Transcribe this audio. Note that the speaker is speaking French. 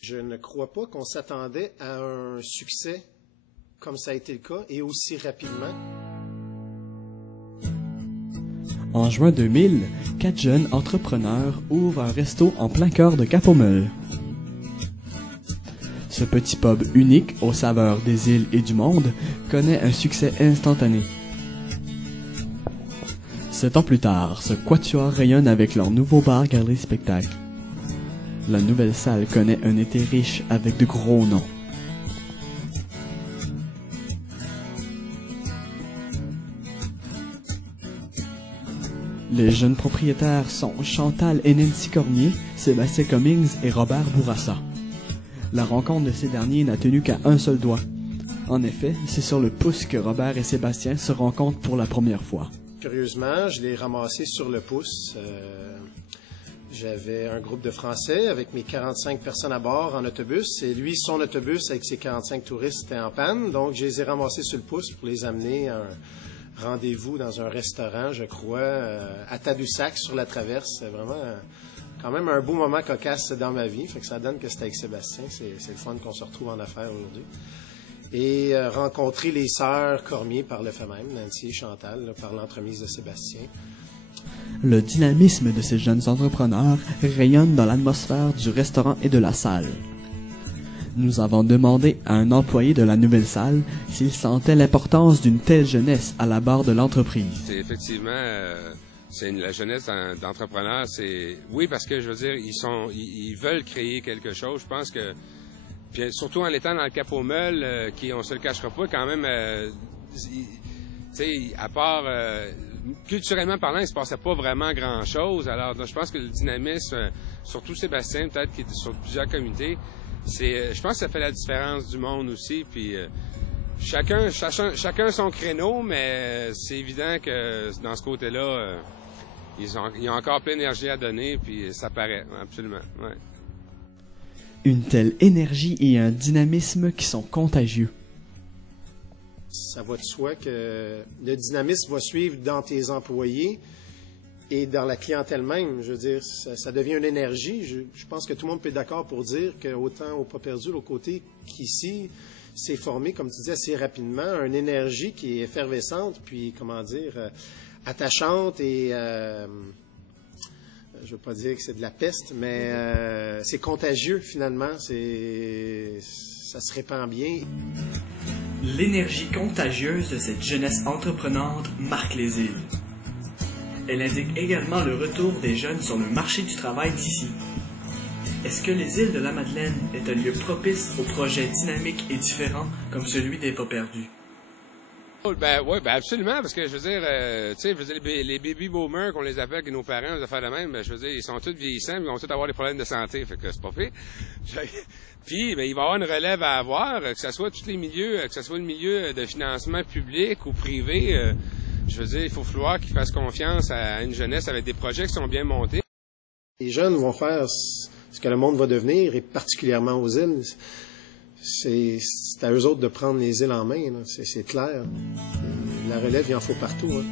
Je ne crois pas qu'on s'attendait à un succès comme ça a été le cas et aussi rapidement. En juin 2000, 4 jeunes entrepreneurs ouvrent un resto en plein cœur de Cap-aux-Meules. Ce petit pub unique aux saveurs des îles et du monde connaît un succès instantané. 7 ans plus tard, ce quatuor rayonne avec leur nouveau bar galerie spectacle. La nouvelle salle connaît un été riche avec de gros noms. Les jeunes propriétaires sont Chantal et Nancy Cormier, Sébastien Cummings et Robert Bourassa. La rencontre de ces derniers n'a tenu qu'à un seul doigt. En effet, c'est sur le pouce que Robert et Sébastien se rencontrent pour la première fois. Curieusement, je l'ai ramassé sur le pouce. J'avais un groupe de Français avec mes 45 personnes à bord en autobus. Et lui, son autobus avec ses 45 touristes était en panne. Donc, je les ai ramassés sur le pouce pour les amener à un rendez-vous dans un restaurant, je crois, à Tadoussac, sur la traverse. C'est vraiment quand même un beau moment cocasse dans ma vie. Fait que ça donne que c'était avec Sébastien. C'est le fun qu'on se retrouve en affaires aujourd'hui. Et rencontrer les sœurs Cormier par le fait même, Nancy et Chantal, là, par l'entremise de Sébastien. Le dynamisme de ces jeunes entrepreneurs rayonne dans l'atmosphère du restaurant et de la salle. Nous avons demandé à un employé de la nouvelle salle s'il sentait l'importance d'une telle jeunesse à la barre de l'entreprise. C'est effectivement, la jeunesse d'entrepreneurs, c'est oui parce que je veux dire, ils veulent créer quelque chose. Je pense que, puis surtout en étant dans le Cap-aux-Meules, qui on se le cachera pas quand même, tu sais, à part culturellement parlant, il se passait pas vraiment grand-chose. Alors, je pense que le dynamisme, surtout Sébastien, peut-être qui était sur plusieurs comités, je pense que ça fait la différence du monde aussi. Puis chacun son créneau, mais c'est évident que dans ce côté-là, ils ont encore plein d'énergie à donner, puis ça paraît, absolument. Ouais. Une telle énergie et un dynamisme qui sont contagieux. Ça va de soi que le dynamisme va suivre dans tes employés et dans la clientèle même. Je veux dire, ça devient une énergie. Je pense que tout le monde peut être d'accord pour dire qu'autant au Pas perdu, l'autre côté, qu'ici, c'est formé, comme tu dis, assez rapidement, une énergie qui est effervescente, puis, comment dire, attachante et... je veux pas dire que c'est de la peste, mais c'est contagieux, finalement. Ça se répand bien. L'énergie contagieuse de cette jeunesse entreprenante marque les îles. Elle indique également le retour des jeunes sur le marché du travail d'ici. Est-ce que les îles de la Madeleine est un lieu propice aux projets dynamiques et différents comme celui des Pas perdus? Ben absolument, parce que je veux dire, tu sais, les baby boomers qu'on les appelle, que nos parents, les affaires de même, ben, je veux dire, ils sont tous vieillissants, mais ils vont tous avoir des problèmes de santé, fait que c'est pas fait. Puis, ben, il va y avoir une relève à avoir, que ce soit tous les milieux, que ce soit le milieu de financement public ou privé. Je veux dire, il faut falloir qu'ils fassent confiance à une jeunesse avec des projets qui sont bien montés. Les jeunes vont faire ce que le monde va devenir, et particulièrement aux îles. C'est à eux autres de prendre les îles en main, c'est clair. La relève, il en faut partout. Hein.